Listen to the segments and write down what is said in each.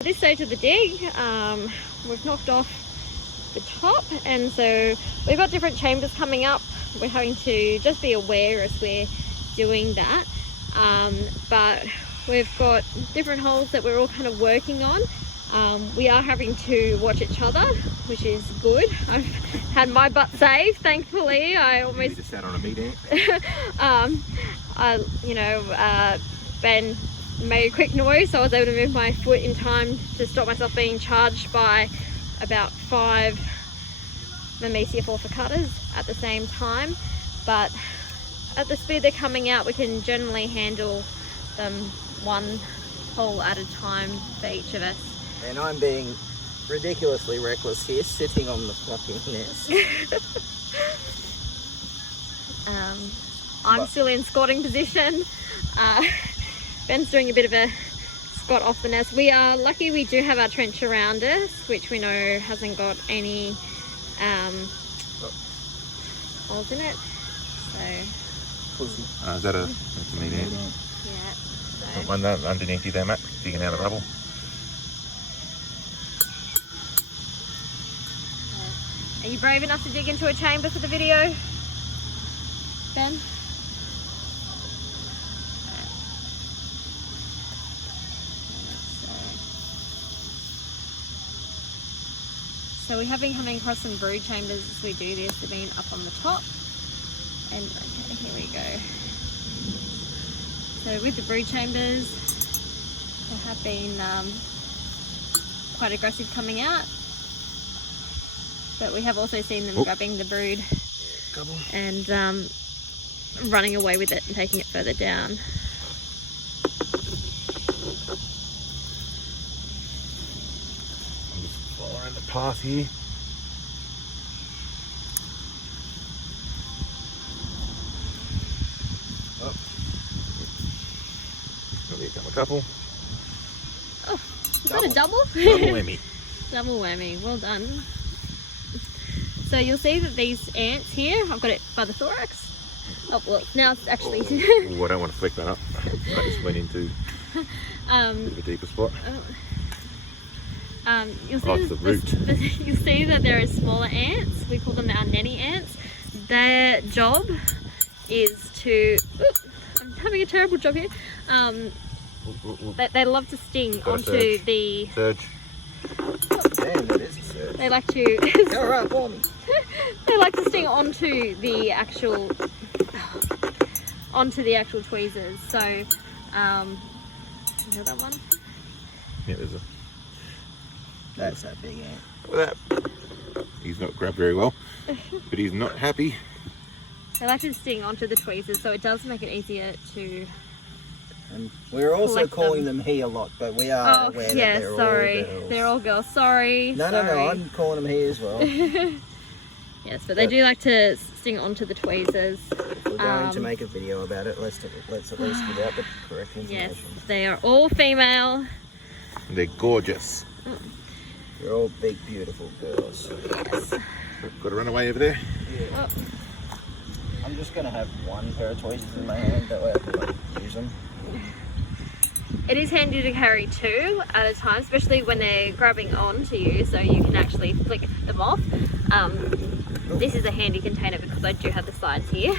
At this stage of the dig, we've knocked off the top, and so we've got different chambers coming up. We're having to just be aware as we're doing that, but we've got different holes that we're all kind of working on. We are having to watch each other, which is good. I've had my butt saved, thankfully. I almost just sat on a meat ant. Ben made a quick noise, so I was able to move my foot in time to stop myself being charged by about 5 Myrmecia Forficatas at the same time. But at the speed they're coming out, we can generally handle them one hole at a time for each of us. And I'm being ridiculously reckless here, sitting on the fucking nest. I'm still in squatting position. Ben's doing a bit of a squat off the nest. We are lucky we do have our trench around us, which we know hasn't got any holes in it. So Is that that's a meat ant? yeah. So. One underneath you there, Matt, digging out of rubble. Are you brave enough to dig into a chamber for the video, Ben? So we have been coming across some brood chambers as we do this. They've been up on the top. And okay, here we go. So with the brood chambers, they have been quite aggressive coming out. But we have also seen them grabbing the brood and running away with it and taking it further down. Following the path here. Oh. Maybe a couple. Oh, is that a double? Double whammy. Double whammy, well done. So you'll see that these ants here, I've got it by the thorax. Oh, well, now it's actually... Oh, I don't want to flick that up. I just went into a bit of a deeper spot. You'll see, the root. You'll see that there are smaller ants. We call them our nanny ants. Their job is to... I'm having a terrible job here. They love to sting onto the... Surge. Damn, that is a surge. They like to... Go right for me. They like to sting onto the actual tweezers. So, another one. Yeah, there's a. That's that big ant. Look at that. He's not grabbed very well, but he's not happy. They like to sting onto the tweezers, so it does make it easier to. And we're also calling them he a lot, but we are aware that they're all girls. They're all girls. Sorry. No, I'm calling them he as well. Yes, but they do like to sting onto the tweezers. If we're going to make a video about it, let's at least give out the correct information. Yes, they are all female. They're gorgeous. They're all big, beautiful girls. Yes. Got a runaway over there. Yeah. Oh. I'm just going to have one pair of tweezers in my hand, that way I can use them. It is handy to carry 2 at a time, especially when they're grabbing onto you, so you can actually flick them off. This is a handy container because I do have the sides here.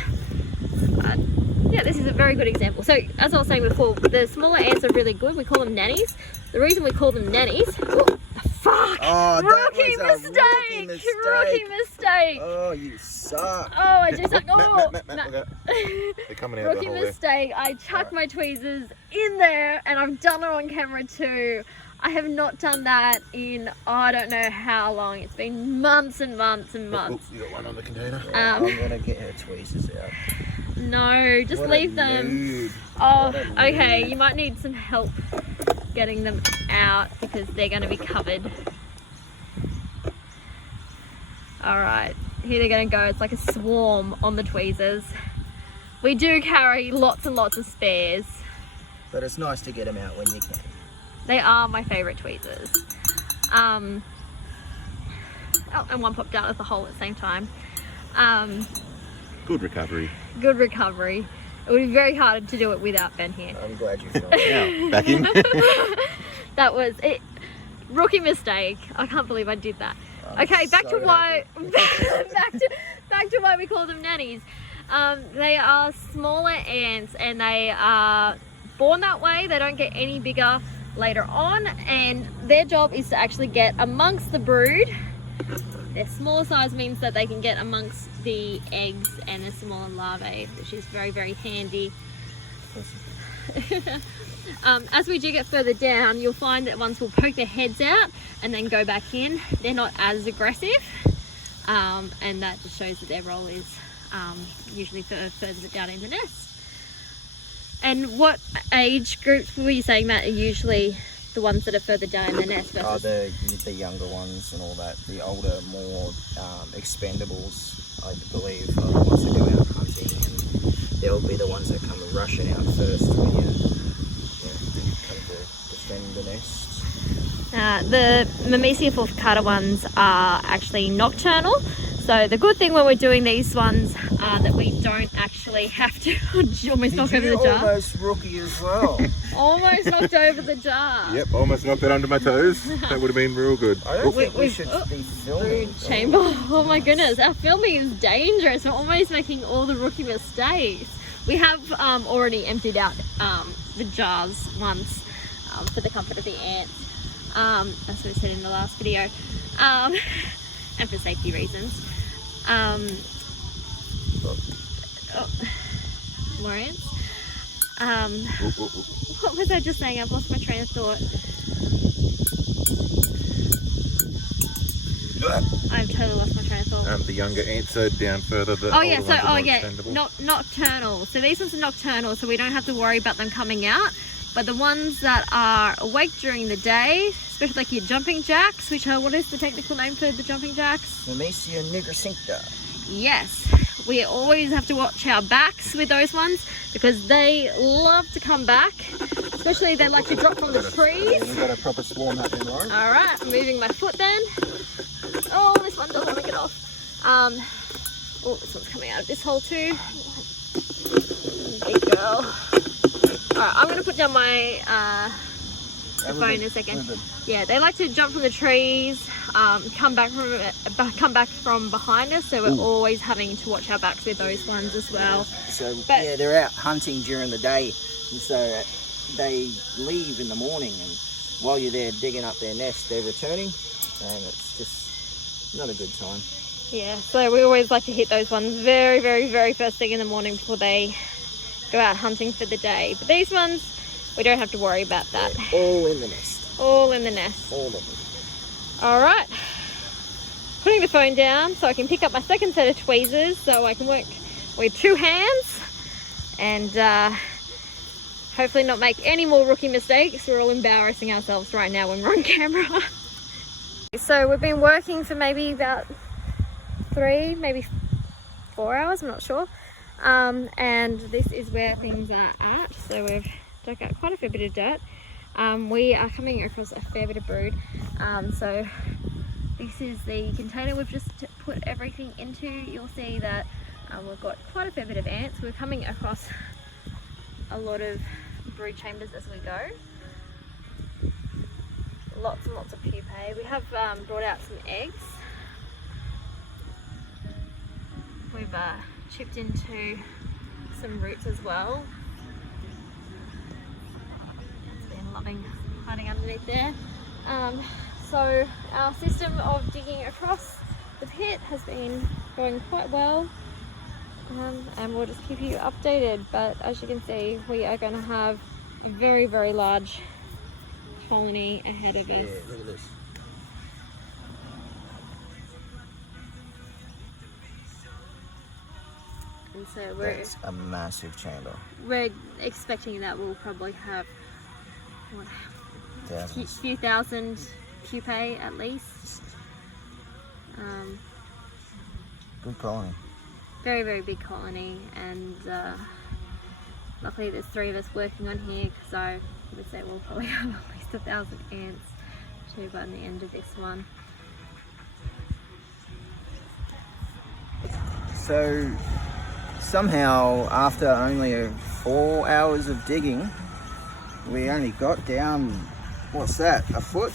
Yeah, this is a very good example. So, as I was saying before, the smaller ants are really good. We call them nannies. The reason we call them nannies... Fuck! Oh, rookie mistake! Rookie mistake! Oh, you suck! Oh, I just suck. Oh, Matt, they're coming out of the rookie hole there. mistake. I chucked my tweezers in there, and I've done it on camera too. I have not done that in I don't know how long. It's been months and months and months. Oops, you got one on the container. I'm gonna get her tweezers out. No, just What leave a them. noob. Oh, What a okay. noob. You might need some help getting them out because they're going to be covered. Alright, here they're going to go. It's like a swarm on the tweezers. We do carry lots and lots of spares. But it's nice to get them out when you can. They are my favourite tweezers. Oh, and one popped out of the hole at the same time. Good recovery. Good recovery. It would be very hard to do it without Ben here. I'm glad you filmed it. Now, back in. That was it. Rookie mistake. I can't believe I did that. Okay, back to why back to why we call them nannies. They are smaller ants and they are born that way. They don't get any bigger later on, and their job is to actually get amongst the brood. Their smaller size means that they can get amongst the eggs and the smaller larvae, which is very, very handy. As we do get further down, you'll find that ones will poke their heads out and then go back in. They're not as aggressive, and that just shows that their role is usually further down in the nest. And what age groups were you saying that are usually the ones that are further down in the nest versus? The younger ones and all that. The older, more expendables, I believe, are the ones that go out hunting, and they'll be the ones that come rushing out first when you come to defend the nest. The Myrmecia Forficata ones are actually nocturnal. So the good thing when we're doing these ones are that we don't actually have to almost knock over the jar. Almost rookie as well. Almost knocked over the jar. Yep, almost knocked it under my toes. That would have been real good. I don't think we should be filming. Brood chamber. Oh my goodness, our filming is dangerous. We're almost making all the rookie mistakes. We have already emptied out the jars once for the comfort of the ants. That's what we said in the last video. And for safety reasons. More ants. What was I just saying? I've lost my train of thought. I've totally lost my train of thought. The younger ants are down further. The Oh yeah, older so ones are more expendable. nocturnal. So these ones are nocturnal, so we don't have to worry about them coming out. But the ones that are awake during the day, especially like your jumping jacks, which are, what is the technical name for the jumping jacks? Myrmecia nigricincta. Yes, we always have to watch our backs with those ones because they love to come back, especially they like to drop from the trees. Yeah, we've got a proper swarm happening, Lauren. All right, I'm moving my foot then. Oh, this one doesn't want to get off. Oh, this one's coming out of this hole too. Big girl. Alright, I'm going to put down my phone in a second. Yeah, they like to jump from the trees, come back from behind us, so we're always having to watch our backs with those ones as well. So yeah, they're out hunting during the day, and so they leave in the morning, and while you're there digging up their nest, they're returning, and it's just not a good time. Yeah, so we always like to hit those ones very, very, very first thing in the morning before they go out hunting for the day. But these ones, we don't have to worry about that. They're all in the nest. All in the nest. All of them. All right. Putting the phone down so I can pick up my second set of tweezers so I can work with two hands and hopefully not make any more rookie mistakes. We're all embarrassing ourselves right now when we're on camera. So we've been working for maybe about 3, maybe 4 hours, I'm not sure. And this is where things are at. So we've dug out quite a fair bit of dirt. We are coming across a fair bit of brood. So this is the container we've just put everything into. You'll see that we've got quite a fair bit of ants. We're coming across a lot of brood chambers as we go. Lots and lots of pupae. We have brought out some eggs. We've chipped into some roots as well. It's been loving hiding underneath there. So our system of digging across the pit has been going quite well, and we'll just keep you updated. But as you can see, we are going to have a very, very large colony ahead of us. Yeah, look at this. And so That's a massive chamber. we're expecting that we'll probably have what, Thousands. few thousand pupae at least. Good colony. Very, very big colony, and luckily there's 3 of us working on here, so I would say we'll probably have at least 1,000 ants too by the end of this one. So somehow, after only 4 hours of digging, we only got down, what's that, a foot?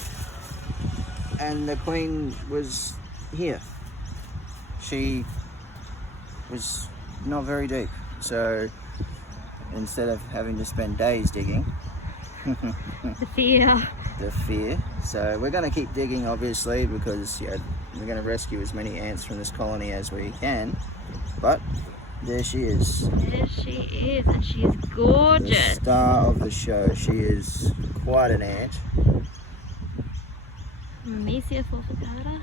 And the queen was here. She was not very deep. So instead of having to spend days digging, The fear. So we're going to keep digging, obviously, because we're going to rescue as many ants from this colony as we can. But there she is. There she is, and she is gorgeous. The star of the show. She is quite an ant. Myrmecia Forficata.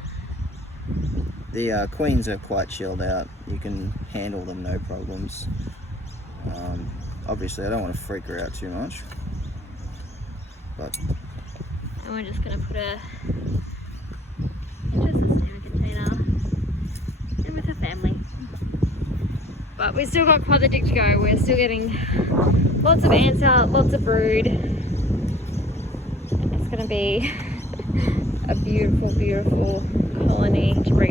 The queens are quite chilled out. You can handle them, no problems. Obviously, I don't want to freak her out too much. But And we're just going to put her in just a steamer container and with her family. But we've still got quite a dig to go. We're still getting lots of ants out, lots of brood. It's going to be a beautiful, beautiful colony to bring